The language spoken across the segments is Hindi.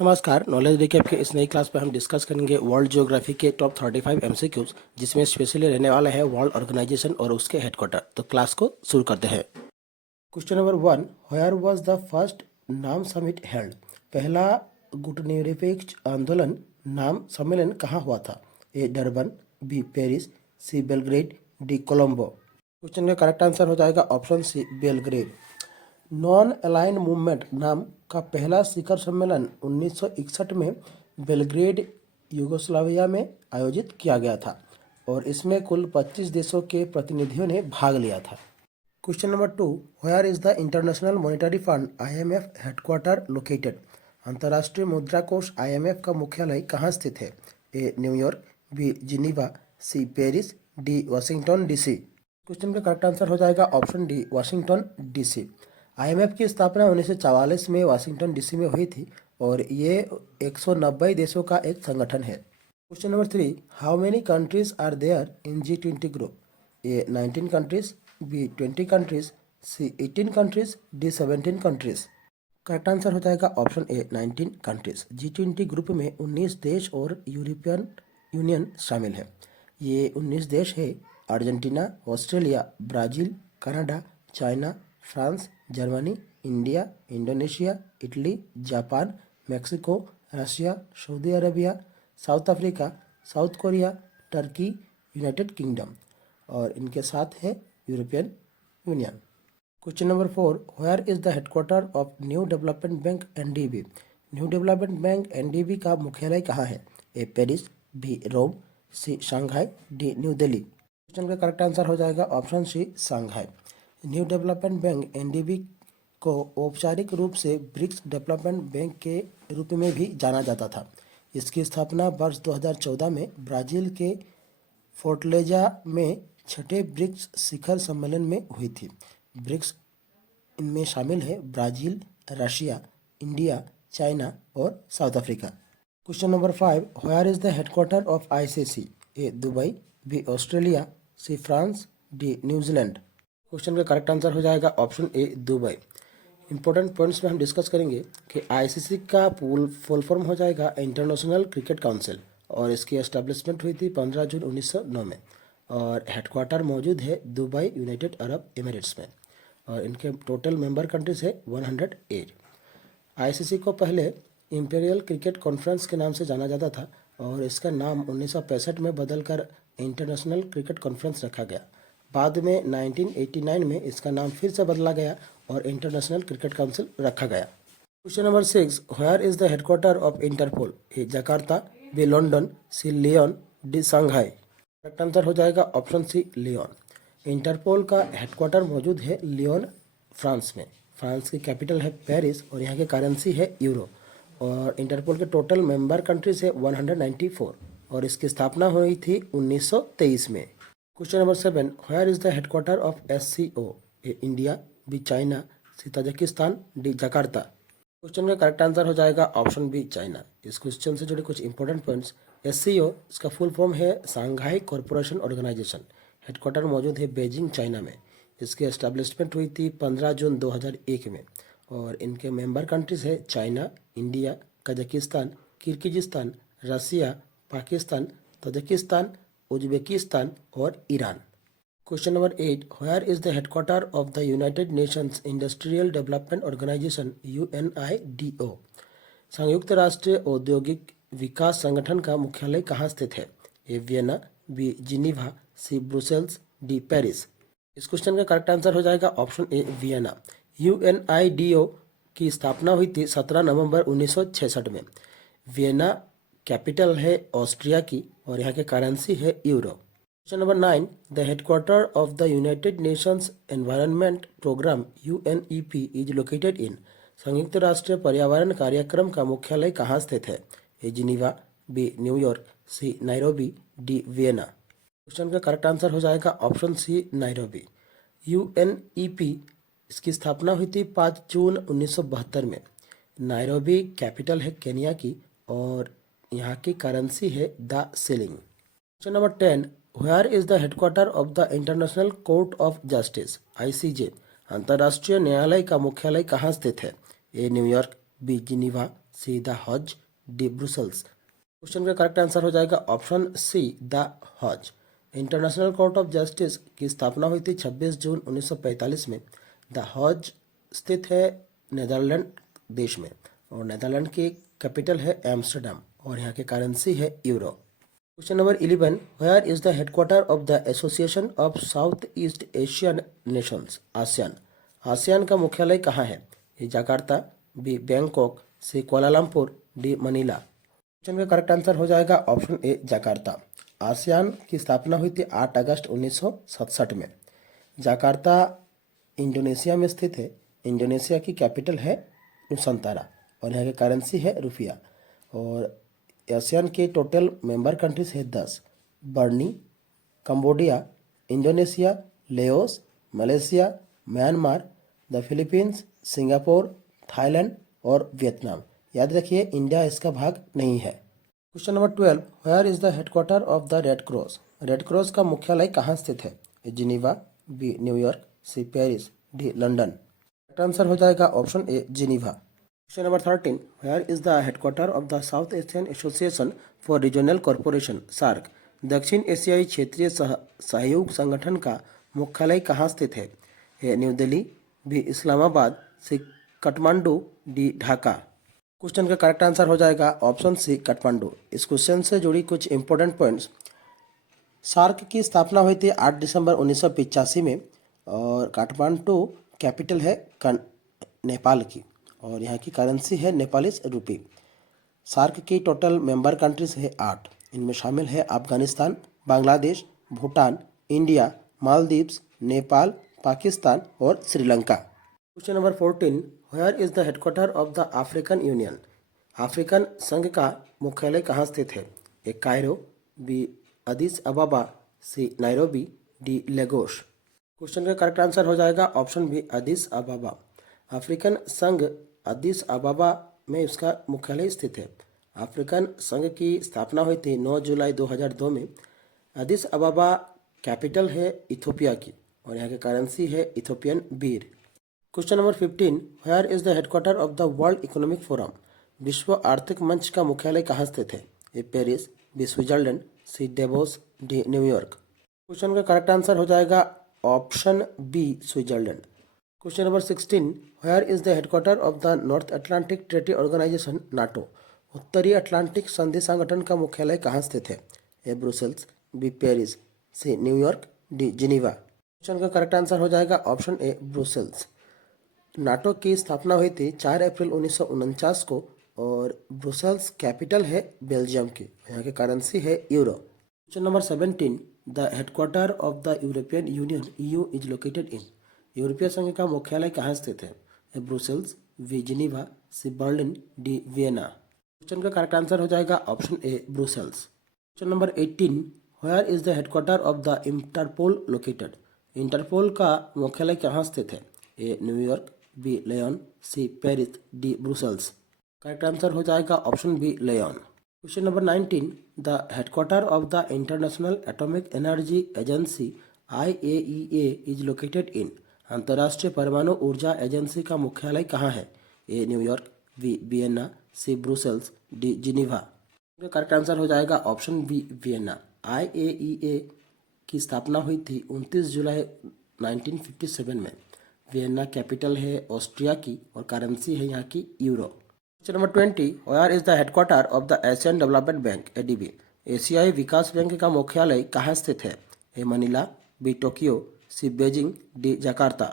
नमस्कार। नॉलेज रिकैप के इस नई क्लास में हम डिस्कस करेंगे वर्ल्ड ज्योग्राफी के टॉप 35 एमसीक्यूज, जिसमें स्पेशली रहने वाला है वर्ल्ड ऑर्गेनाइजेशन और उसके हेडक्वार्टर। तो क्लास को शुरू करते हैं। Question number 1, where was the first NAM summit held? पहला गुटनिरपेक्ष आंदोलन नाम सम्मेलन कहाँ हुआ था? A Durban, B Paris, C Belgrade, D Colombo. Question का करेक्ट आंसर हो जाएगा option C Belgrade. Non aligned movement NAM का पहला शिखर सम्मेलन 1961 में बेलग्रेड, यूगोस्लाविया में आयोजित किया गया था और इसमें कुल 25 देशों के प्रतिनिधियों ने भाग लिया था। Question number 2, where is the International Monetary Fund IMF headquarter located? अंतर्राष्ट्रीय मुद्रा कोष IMF का मुख्यालय कहाँ स्थित है? A New York, B Geneva, C Paris, D Washington DC। Question का करेक्ट आंसर हो जाएगा option D Washington DC। IMF की स्थापना 1944 में वाशिंगटन DC में हुई थी और ये 190 देशों का एक संगठन है। Question number 3, how many countries are there in G20 group? A 19 countries, B 20 countries, C 18 countries, D 17 countries. Correct answer हो जाएगा ऑप्शन ए 19 कंट्रीज। G20 ग्रुप में 19 देश और यूरोपियन यूनियन शामिल है। ये 19 देश है Argentina, Australia, Brazil, Canada, China, France, Germany, India, Indonesia, Italy, Japan, Mexico, Russia, Saudi Arabia, South Africa, South Korea, Turkey, United Kingdom और इनके साथ है European Union. Question number 4, where is the headquarter of New Development Bank NDB? New Development Bank NDB का मुख्यालय कहाँ है? A Paris, B Rome, C Shanghai, D New Delhi. Question का करेक्ट आंसर हो जाएगा option C Shanghai. New Development Bank NDB को औपचारिक रूप से ब्रिक्स डेवलपमेंट बैंक के रूप में भी जाना जाता था। इसकी स्थापना वर्ष 2014 में ब्राज़ील के फोर्टलेजा में छठे ब्रिक्स शिखर सम्मेलन में हुई थी। ब्रिक्स इनमें शामिल है ब्राज़ील, रशिया, इंडिया, चाइना और South Africa. Question number 5, where is the headquarter of ICC? A Dubai, B Australia, C France, D New Zealand. Question का करेक्ट आंसर हो जाएगा option A Dubai. Important points में हम डिस्कस करेंगे कि ICC का फुल फॉर्म हो जाएगा इंटरनेशनल क्रिकेट काउंसिल और इसकी एस्टेब्लिशमेंट हुई थी 15 जून 1909 में और हेडक्वार्टर मौजूद है दुबई, यूनाइटेड अरब एमिरेट्स में और इनके टोटल मेंबर कंट्रीज है 108। ICC को पहले इंपीरियल क्रिकेट कॉन्फ्रेंस के नाम से जाना जाता था और इसका नाम 1965 में बदलकर इंटरनेशनल क्रिकेट कॉन्फ्रेंस रखा गया। बाद में 1989 में इसका नाम फिर से बदला गया और इंटरनेशनल क्रिकेट काउंसिल रखा गया। Question number 6, where is the headquarter of Interpol? A Jakarta, B London, C Lyon, D Shanghai. Correct answer हो जाएगा ऑप्शन सी लियोन। इंटरपोल का हेडक्वार्टर मौजूद है लियोन, फ्रांस में। फ्रांस की कैपिटल है पेरिस और यहाँ की करेंसी है यूरो और इंटरपोल के टोटल मेंबर कंट्रीज है 194 और इसकी स्थापना हुई थी 1923 में। Question number 7, where is the headquarter of SCO? A India, B China, C Tajikistan, D Jakarta. Question का करेक्ट आंसर हो जाएगा ऑप्शन बी चाइना। इस क्वेश्चन से जुड़े कुछ इंपॉर्टेंट पॉइंट्स। SCO इसका फुल फॉर्म है सांघाई कॉरपोरेशन ऑर्गेनाइजेशन। हेडक्वार्टर मौजूद है बेजिंग, चाइना में। इसकी एस्टेब्लिशमेंट हुई थी 15 जून 2001 में और इनके मेंबर कंट्रीज है China, India, Kazakhstan, Kyrgyzstan, Russia, Pakistan, Tajikistan, Uzbekistan और Iran. Question number 8, where is the headquarter of the United Nations Industrial Development Organisation UNIDO? संयुक्त राष्ट्र औद्योगिक विकास संगठन का मुख्यालय कहाँ स्थित है? A Vienna, B Geneva, C Brussels, D Paris. इस क्वेश्चन का करेक्ट आंसर हो जाएगा ऑप्शन ए वियना। UNIDO की स्थापना हुई थी 17 नवंबर 1966 में। वियना कैपिटल है ऑस्ट्रिया की और यहाँ की करेंसी है euro. Question number 9, the headquarter of the United Nations Environment Programme UNEP is located in? संयुक्त राष्ट्र पर्यावरण कार्यक्रम का मुख्यालय कहाँ स्थित है? A Geneva, B New York, C Nairobi, D Vienna. Question का करेक्ट आंसर हो जाएगा ऑप्शन सी नायरोबी। UNEP इसकी स्थापना हुई थी 5 जून 1972 में। नायरोबी कैपिटल है केनिया की और यहाँ की करेंसी है the shilling. Question number 10, where is the headquarter of the International Court of Justice ICJ? अंतर्राष्ट्रीय न्यायालय का मुख्यालय कहाँ स्थित है? A New York, B Geneva, C the Hague, D Brussels. Question का करेक्ट आंसर हो जाएगा option C the Hague. International Court of Justice की स्थापना हुई थी 26 जून 1945 में। द हज स्थित है नेदरलैंड देश में और नेदरलैंड की कैपिटल है एम्स्टर्डम और यहाँ की करेंसी है euro. Question number 11, where is the headquarter of the Association of South East Asian Nations, ASEAN. ASEAN का मुख्यालय कहाँ है? A Jakarta, B Bangkok, C Kuala Lumpur, D Manila. Question का करेक्ट आंसर हो जाएगा ऑप्शन ए जकार्ता। आसियान की स्थापना हुई थी 8 अगस्त 1967 में। जकार्ता इंडोनेशिया में स्थित है। इंडोनेशिया की कैपिटल है नुसंतारा और यहाँ की करेंसी है रुपया। और आसियान के टोटल मेंबर कंट्रीज है 10। Brunei, Cambodia, Indonesia, Laos, Malaysia, Myanmar, the Philippines, Singapore, Thailand और वियतनाम। याद रखिए इंडिया इसका भाग नहीं है। Question number 12, where is the headquarter of the Red Cross. Red Cross का मुख्यालय कहाँ स्थित है? Geneva, B New York, C Paris, D London. Correct answer हो जाएगा option A Geneva. Question number 13, where is the headquarter of the South Asian association for regional corporation, SAARC. दक्षिण एशियाई क्षेत्रीय सहयोग संगठन का मुख्यालय कहाँ स्थित है? A New Delhi, B Islamabad, C Kathmandu, D Dhaka. Question का करेक्ट आंसर हो जाएगा ऑप्शन सी काठमांडू। इस क्वेश्चन से जुड़ी कुछ इंपॉर्टेंट पॉइंट्स। सार्क की स्थापना हुई थी 8 दिसंबर 1985 में और काठमांडू कैपिटल है नेपाल की और यहाँ की करेंसी है नेपालीस रुपी। सार्क की टोटल मेंबर कंट्रीज है 8। इनमें शामिल है अफगानिस्तान, बांग्लादेश, भूटान, इंडिया, मालदीव्स, नेपाल, पाकिस्तान और Sri Lanka. Question number 14, where is the headquarter of the African Union. African संघ का मुख्यालय कहाँ स्थित है? A Cairo, B Addis Ababa, C Nairobi, D Lagos. Question का करेक्ट आंसर हो जाएगा option B Addis Ababa. African संघ अदिस अबाबा में इसका मुख्यालय स्थित है। अफ्रीकन संघ की स्थापना हुई थी 9 जुलाई 2002 में। अदिस अबाबा कैपिटल है इथोपिया की और यहाँ की करेंसी है Ethiopian birr. Question number 15, where is the headquarter of the world economic forum. विश्व आर्थिक मंच का मुख्यालय कहाँ स्थित है? A Paris, B Switzerland, C Davos, D New York. Question का करेक्ट आंसर हो जाएगा option B Switzerland. Question number 16, where is the headquarter of the North Atlantic treaty organisation, NATO. उत्तरी अटलांटिक संधि संगठन का मुख्यालय कहाँ स्थित है? A Brussels, B Paris, C New York, D Geneva. Question का करेक्ट आंसर हो जाएगा ऑप्शन ए ब्रुसेल्स। नाटो की स्थापना हुई थी 4 अप्रैल 1949 को और ब्रुसेल्स कैपिटल है बेल्जियम की। यहाँ की करेंसी है euro. Question number 17, the headquarter of the European Union EU is located in. यूरोपीय संघ का मुख्यालय कहाँ स्थित है? A Brussels, B Geneva, C Berlin, D Vienna. Question का करेक्ट आंसर हो जाएगा option A Brussels. Question number 18, where is the headquarter of the Interpol located. Interpol का मुख्यालय कहाँ स्थित है? A New York, B Lyon, C Paris, D Brussels. Correct answer हो जाएगा option B Lyon. Question number 19, the headquarter of the International Atomic Energy Agency IAEA is located in. अंतर्राष्ट्रीय परमाणु ऊर्जा एजेंसी का मुख्यालय कहाँ है? A New York, B Vienna, C Brussels, D Geneva. Correct answer हो जाएगा ऑप्शन बी वियना। IAEA की स्थापना हुई थी 29 जुलाई 1957 में। वियना कैपिटल है ऑस्ट्रिया की और करेंसी है यहाँ की euro. Question number 20, where is the headquarter of the Asian Development Bank ADB। एशियाई विकास बैंक का मुख्यालय कहाँ स्थित है? A Manila, B Tokyo, C Beijing, D Jakarta.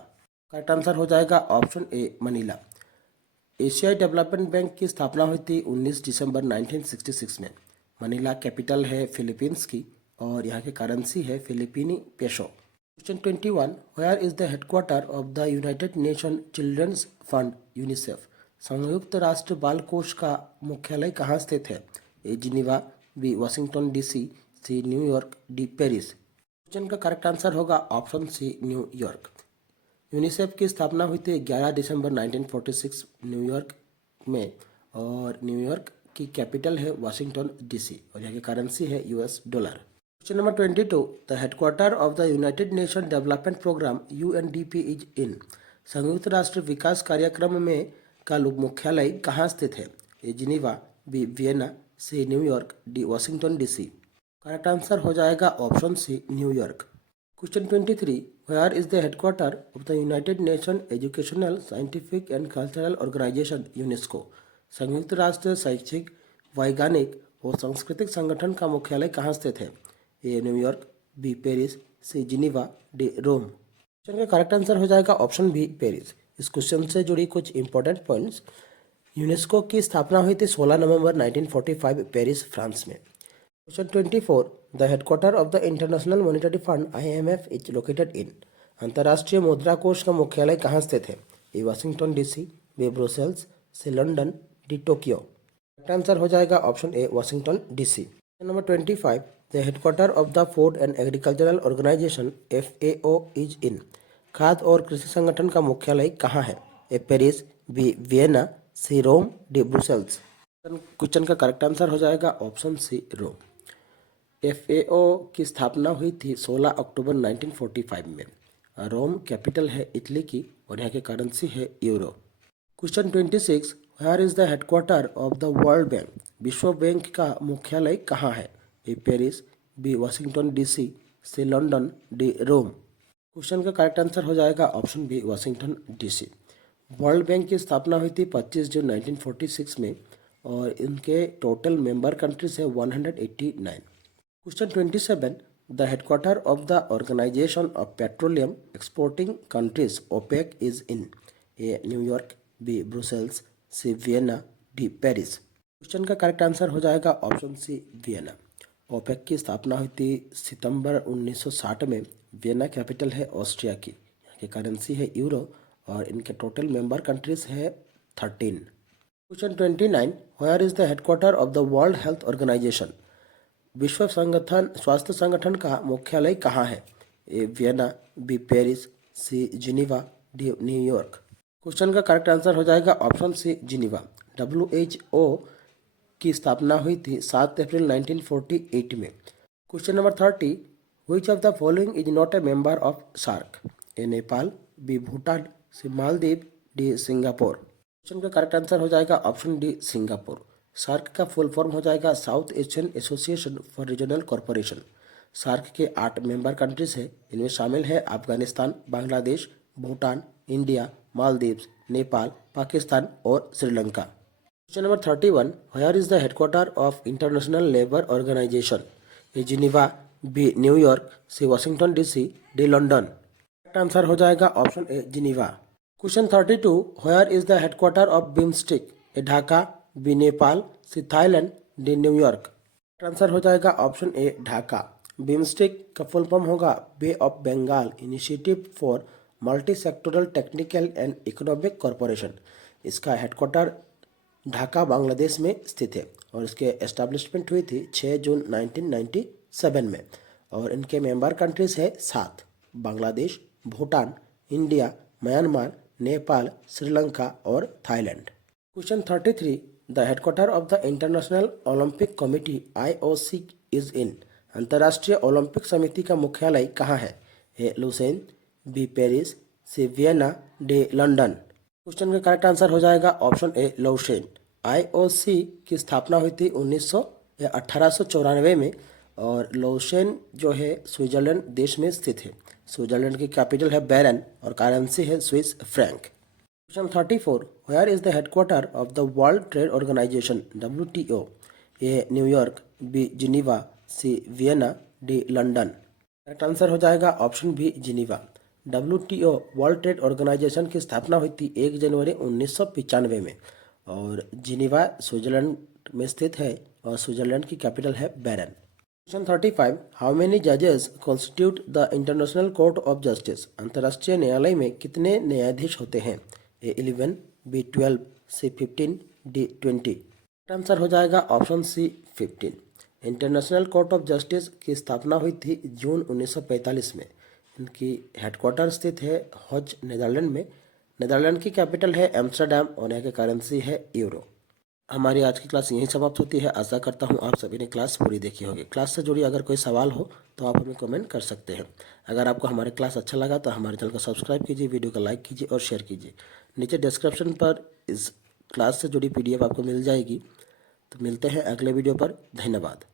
Correct answer हो जाएगा ऑप्शन ए मनीला। एशियाई डेवलपमेंट बैंक की स्थापना हुई थी 19 दिसंबर 1966 में। मनीला कैपिटल है फिलीपींस की और यहाँ की करेंसी है फिलीपीनी peso. Question 21, where is the headquarter of the United Nation Children's Fund UNICEF. संयुक्त राष्ट्र बाल कोष का मुख्यालय कहाँ स्थित है? A Geneva, B Washington DC, C New York, D Paris. Question का करेक्ट आंसर होगा ऑप्शन सी न्यूयॉर्क। यूनिसेफ की स्थापना हुई थी 11 दिसंबर 1946 न्यूयॉर्क में और न्यूयॉर्क की कैपिटल है वाशिंगटन DC और यहाँ की करेंसी है US dollar. Question number 22, the headquarter of the United Nation development programme UNDP is in. संयुक्त राष्ट्र विकास कार्यक्रम में का मुख्यालय कहाँ स्थित है? A Geneva, B Vienna, C New York, D Washington DC. Correct answer हो जाएगा option C New York. Question 23, where is the headquarter of the United Nation Educational Scientific and Cultural Organisation UNESCO. संयुक्त राष्ट्र शैक्षिक, वैज्ञानिक और सांस्कृतिक संगठन का मुख्यालय कहाँ स्थित है? A New York, B Paris, C Geneva, D Rome. Question का करेक्ट आंसर हो जाएगा ऑप्शन बी पेरिस। इस क्वेश्चन से जुड़ी कुछ इंपॉर्टेंट पॉइंट्स। यूनेस्को की स्थापना हुई थी 16 नवंबर 1945 पेरिस, फ्रांस में। Question 24, the headquarter of the International Monetary Fund IMF is located in. अंतर्राष्ट्रीय मुद्रा कोष का मुख्यालय कहाँ स्थित है? A Washington DC, B Brussels, C London, D Tokyo. Correct answer हो जाएगा option A Washington DC. Question number 25, the headquarter of the Food and Agricultural Organisation FAO is in. खाद्य और कृषि संगठन का मुख्यालय कहाँ है? A Paris, B Vienna, C Rome, D Brussels. Question का करेक्ट आंसर हो जाएगा ऑप्शन सी रोम। FAO की स्थापना हुई थी 16 अक्टूबर 1945 में। रोम कैपिटल है इटली की और यहाँ की करेंसी है euro. Question 26, where is the headquarter of the World Bank. विश्व बैंक का मुख्यालय कहाँ है? A Paris, B Washington DC, C London, D Rome. Question का करेक्ट आंसर हो जाएगा option B Washington DC. World Bank की स्थापना हुई थी 25 जून 1946 में और इनके टोटल मेंबर कंट्रीज है 189। Question 27, the headquarter of the organisation of petroleum exporting countries OPEC is in. A New York, B Brussels, C Vienna, D Paris. Question का करेक्ट आंसर हो जाएगा ऑप्शन सी वियना। OPEC की स्थापना हुई थी सितंबर 1960 में। वियना कैपिटल है ऑस्ट्रिया की, यहाँ की करेंसी है यूरो और इनके टोटल मेंबर कंट्रीज है 13। Question 29, where is the headquarter of the World Health Organisation. विश्व संगठन स्वास्थ्य संगठन का मुख्यालय कहाँ है? A Vienna, B Paris, C Geneva, D New York. Question का करेक्ट आंसर हो जाएगा ऑप्शन सी जिनीवा। WHO की स्थापना हुई थी 7 अप्रैल 1948 में। Question number 30, which of the following is not a member of SAARC. A Nepal, B Bhutan, C Maldives, D Singapore. Question का करेक्ट आंसर हो जाएगा ऑप्शन डी सिंगापुर। सार्क का फुल फॉर्म हो जाएगा South Asian association for regional corporation. SAARC के 8 मेंबर कंट्रीज हैं। इनमें शामिल है अफगानिस्तान, बांग्लादेश, भूटान, इंडिया, मालदीव्स, नेपाल, पाकिस्तान और Sri Lanka. Question number 31, where is the headquarter of International Labour Organisation. A Geneva, B New York, C Washington DC, D London. Correct answer हो जाएगा option A Geneva. Question 32, where is the headquarter of BIMSTEC. A Dhaka, B Nepal, C Thailand, D New York. Correct answer हो जाएगा ऑप्शन ए ढाका। बिम्स्टेक का फुल फॉर्म होगा Bay of Bengal Initiative for Multi Sectoral Technical and Economic Corporation. इसका हेडक्वार्टर ढाका, बांग्लादेश में स्थित है और इसके एस्टैब्लिशमेंट हुई थी 6 जून 1997 में और इनके मेंबर कंट्रीज है 7, बांग्लादेश, भूटान, इंडिया, म्यांमार, नेपाल, श्रीलंका और Thailand. Question 33, the headquarter of the international Olympic committee IOC is in. अंतर्राष्ट्रीय ओलंपिक समिति का मुख्यालय कहाँ है? ए लुसेन, बी पेरिस, सी वियना, डी लंदन। क्वेश्चन का करेक्ट आंसर हो जाएगा ऑप्शन ए लौसेन। IOC की स्थापना हुई थी 1894 में और लौसेन जो है स्विट्जरलैंड देश में स्थित है। स्विट्जरलैंड की कैपिटल है बेरन और करेंसी है Swiss franc. Question 34, where is the headquarter of the World Trade Organisation WTO। A New York, B Geneva, C Vienna, D London. Correct answer हो जाएगा option B Geneva. WTO World Trade Organisation की स्थापना हुई थी 1 जनवरी 1995 में और जिनीवा स्विट्जरलैंड में स्थित है और स्विट्जरलैंड की कैपिटल है बेरन। क्वेश्चन 35, हाउ मेनी जजेस constitute the International Court of Justice. अंतर्राष्ट्रीय न्यायालय में कितने न्यायाधीश होते हैं? A 11, B 12, C 15, D 20। Answer हो जाएगा option C 15। International Court of Justice की स्थापना हुई थी जून 1945 में। इनकी हेडक्वार्टर स्थित है हॉज, नीदरलैंड में। नीदरलैंड की कैपिटल है एम्स्टर्डम और यहाँ की करेंसी है यूरो। हमारी आज की क्लास यहीं समाप्त होती है। आशा करता हूँ आप सभी ने क्लास पूरी देखी होगी। क्लास से जुड़ी अगर कोई सवाल हो तो आप हमें कमेंट कर सकते हैं। अगर आपको हमारे क्लास अच्छा लगा तो हमारे चैनल को सब्सक्राइब कीजिए, वीडियो को लाइक कीजिए और शेयर कीजिए। नीचे डिस्क्रिप्शन पर इस क्लास से जुड़ी PDF आपको मिल जाएगी। तो मिलते हैं अगले वीडियो पर। धन्यवाद।